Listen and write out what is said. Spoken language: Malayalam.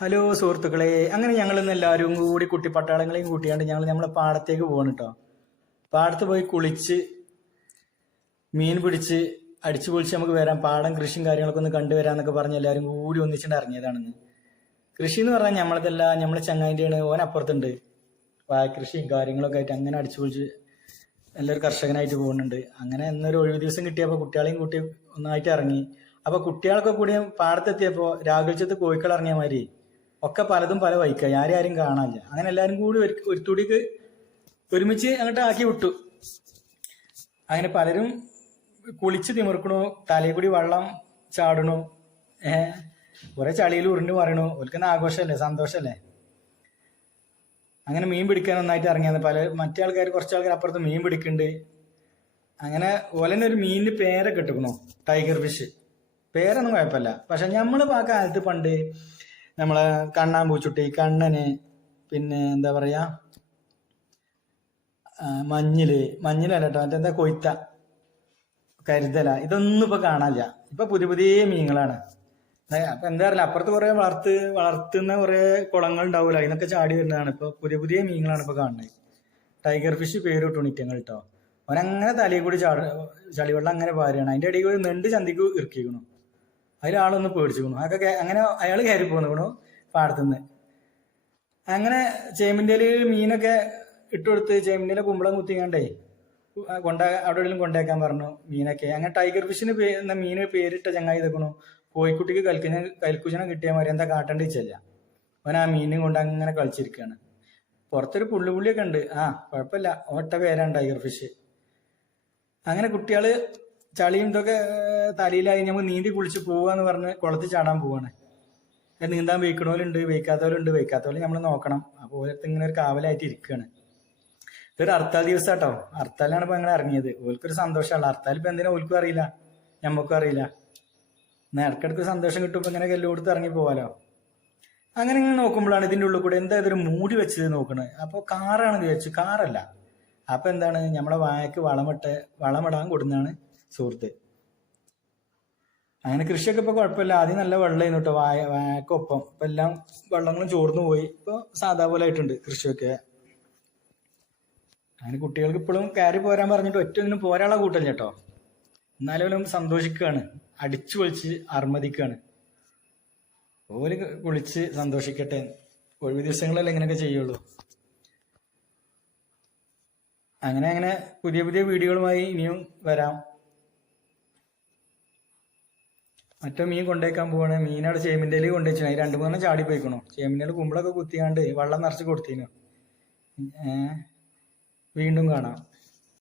ഹലോ സുഹൃത്തുക്കളെ അങ്ങനെ ഞങ്ങൾ ഇന്ന് എല്ലാവരും കൂടി കുട്ടി പട്ടാളങ്ങളെയും കൂട്ടിയാണ്ട് ഞങ്ങൾ നമ്മളെ പാടത്തേക്ക് പോകണം കേട്ടോ പാടത്ത് പോയി കുളിച്ച് മീൻ പിടിച്ച് അടിച്ചു പൊളിച്ച് നമുക്ക് വരാം. പാടം കൃഷിയും കാര്യങ്ങളൊക്കെ ഒന്ന് കണ്ടുവരാന്നൊക്കെ പറഞ്ഞ് എല്ലാവരും കൂടി ഒന്നിച്ചിട്ട് ഇറങ്ങിയതാണെന്ന്. കൃഷി എന്ന് പറഞ്ഞാൽ നമ്മളതല്ല നമ്മളെ ചങ്ങായിന്റെയാണ് ഓൻ അപ്പുറത്തുണ്ട്. കൃഷിയും കാര്യങ്ങളൊക്കെ ആയിട്ട് അങ്ങനെ അടിച്ചു പൊളിച്ച് നല്ലൊരു കർഷകനായിട്ട് പോകുന്നുണ്ട്. അങ്ങനെ എന്നൊരു ഒഴിവ് ദിവസം കിട്ടിയപ്പോൾ കുട്ടികളെയും കൂട്ടി ഒന്നായിട്ട് ഇറങ്ങി. അപ്പൊ കുട്ടികളൊക്കെ കൂടി പാടത്തെത്തിയപ്പോൾ രാഘുൽച്ചത്ത് കോഴിക്കൾ ഇറങ്ങിയ മാതിരി ഒക്കെ പലതും പല വൈക്കായി ആരും ആരും കാണാനില്ല. അങ്ങനെ എല്ലാവരും കൂടി ഒരു തുടിക്ക് ഒരുമിച്ച് അങ്ങോട്ട് ആക്കി വിട്ടു. അങ്ങനെ പലരും കുളിച്ച് തിമിർക്കണു തലയിൽ കൂടി വെള്ളം ചാടണു. ഏഹ് കുറെ ചളിയിൽ ഉരുണ്ട് പറയണു ഓൽക്കുന്ന ആഘോഷമല്ലേ സന്തോഷമല്ലേ അങ്ങനെ മീൻ പിടിക്കാൻ നന്നായിട്ട് ഇറങ്ങിയത്. പല മറ്റേ ആൾക്കാർ കുറച്ച് ആൾക്കാർ അപ്പുറത്ത് മീൻ പിടിക്കുന്നുണ്ട് അങ്ങനെ ഓലന്നെ ഒരു മീനിന് പേരൊക്കെ ഇട്ടിക്കണു. Tiger fish. പേരൊന്നും കുഴപ്പമില്ല. പക്ഷെ നമ്മൾ ആ കാലത്ത് പണ്ട് നമ്മളെ കണ്ണാമ്പൂച്ചുട്ടി കണ്ണന് പിന്നെ എന്താ പറയാ മഞ്ഞിൽ. മഞ്ഞിലല്ല കേട്ടോ മറ്റെന്താ കൊയ്ത്ത കരുതല. ഇതൊന്നും ഇപ്പൊ കാണാനില്ല. ഇപ്പൊ പുതിയ പുതിയ മീനുകളാണ്. അപ്പൊ എന്താ അറിയില്ല. അപ്പുറത്ത് കുറെ വളർത്ത് വളർത്തുന്ന കുറെ കുളങ്ങൾ ഉണ്ടാവില്ല അതിനൊക്കെ ചാടി വരുന്നതാണ്. ഇപ്പൊ പുതിയ പുതിയ മീനുകളാണ് ഇപ്പൊ കാണുന്നത് ടൈഗർ ഫിഷ് പേര് ഇട്ടുണിറ്റങ്ങൾ കേട്ടോ അവനങ്ങനെ തലയിൽ കൂടി ചാടി ചളിവെള്ളം അങ്ങനെ പാരുകയാണ് അതിന്റെ ഇടയിൽ കൂടി നെണ്ട് ചന്തിക്ക് ഇറക്കിക്കണു അതിലാളൊന്ന് പേടിച്ചിക്കണു അതൊക്കെ അങ്ങനെ അയാൾ കയറി പോന്നു പാടത്തുനിന്ന്. അങ്ങനെ ചേമ്പിന്റെ മീനൊക്കെ ഇട്ടുകൊടുത്ത് ചേമ്പിന്റെ കുമ്പളം കുത്തിങ്ങാണ്ടേ കൊണ്ട അവിടെ എവിടെയെങ്കിലും കൊണ്ടേക്കാൻ പറഞ്ഞു മീനൊക്കെ. അങ്ങനെ ടൈഗർ ഫിഷിന് എന്ന മീന് പേരിട്ട ചങ്ങായി ഇതക്കണു. കോഴിക്കുട്ടിക്ക് കൽക്കുന്ന കൽക്കുചനം കിട്ടിയ മാതിരി എന്താ കാട്ടേണ്ടി വെച്ചല്ല അവൻ ആ മീനും കൊണ്ട് അങ്ങനെ കളിച്ചിരിക്കുകയാണ് പുറത്തൊരു പുള്ളിപുള്ളിയൊക്കെ ഉണ്ട്. ആ കുഴപ്പമില്ല. ഒറ്റ പേരാണ് ടൈഗർ ഫിഷ്. അങ്ങനെ കുട്ടികൾ ചളിയും ഇതൊക്കെ തലയിലായി നമ്മൾ നീന്തി കുളിച്ച് പോവാന്ന് പറഞ്ഞ് കുളത്തിൽ ചാടാൻ പോവാണ്. നീന്താൻ വെയ്ക്കണോലുണ്ട് വെയ്ക്കാത്തവരുണ്ട് വെയ്ക്കാത്തവര് നമ്മൾ നോക്കണം. അപ്പോൾ ഓരത്ത് ഇങ്ങനെ ഒരു കാവലായിട്ട് ഇരിക്കുകയാണ് ഇതൊരു ഹർത്താൽ ദിവസം കേട്ടോ ഹർത്താലാണ് ഇപ്പൊ അങ്ങനെ ഇറങ്ങിയത്. ഓൽക്കൊരു സന്തോഷമാണ് ഹർത്താൽ ഇപ്പൊ എന്തിനാ ഓൽക്കും അറിയില്ല. ഞമ്മക്കും അറിയില്ല. എന്നാ ഇടക്കിടക്ക് സന്തോഷം കിട്ടും ഇങ്ങനെ കല്ലുകൊടുത്ത് ഇറങ്ങി പോവാലോ? അങ്ങനെ ഇങ്ങനെ നോക്കുമ്പോഴാണ് ഇതിന്റെ ഉള്ളിൽ കൂടെ എന്താ ഇതൊരു മൂടി വെച്ചത് നോക്കണത് അപ്പോൾ കാറാണെന്ന് വിചാരിച്ചു കാറല്ല. അപ്പൊ എന്താണ്? നമ്മളെ വായക്ക് വളമിട്ട് വളമിടാൻ കൊടുക്കുന്നതാണ് സുഹൃത്ത്. അങ്ങനെ കൃഷിയൊക്കെ ഇപ്പൊ കുഴപ്പമില്ല. ആദ്യം നല്ല വെള്ളമായിരുന്നു കേട്ടോ. വായ വായക്കൊപ്പം. ഇപ്പൊ എല്ലാം വെള്ളങ്ങളും ചോർന്നു പോയി. ഇപ്പൊ സാധാ പോലെ ആയിട്ടുണ്ട് കൃഷിയൊക്കെ. അങ്ങനെ കുട്ടികൾക്ക് ഇപ്പോഴും കയറി പോരാൻ പറഞ്ഞിട്ട് ഒറ്റ ഒന്നിനും പോരാളെ കൂട്ടല്ല കേട്ടോ. എന്നാലും സന്തോഷിക്കുകയാണ്. അടിച്ചു പൊളിച്ച് അർമ്മതിക്കുകയാണ് ഓര് കുളിച്ച് സന്തോഷിക്കട്ടെ. ഒഴിവ് ദിവസങ്ങളല്ലേ ഇങ്ങനെയൊക്കെ ചെയ്യുള്ളൂ. അങ്ങനെ അങ്ങനെ പുതിയ പുതിയ വീഡിയോകളുമായി ഇനിയും വരാം. മറ്റേ മീൻ കൊണ്ടേക്കാൻ പോവാണ്. മീൻ അവിടെ ചേമിന്റെ കൊണ്ടുവച്ചു അതിന് രണ്ടു മൂന്നെണ്ണം ചാടി പോയിക്കണു ചേമിന്റെ കുമ്പളൊക്കെ കുത്തിയാണ്ട് വെള്ളം നിറച്ച് കൊടുത്തിനു. വീണ്ടും കാണാം.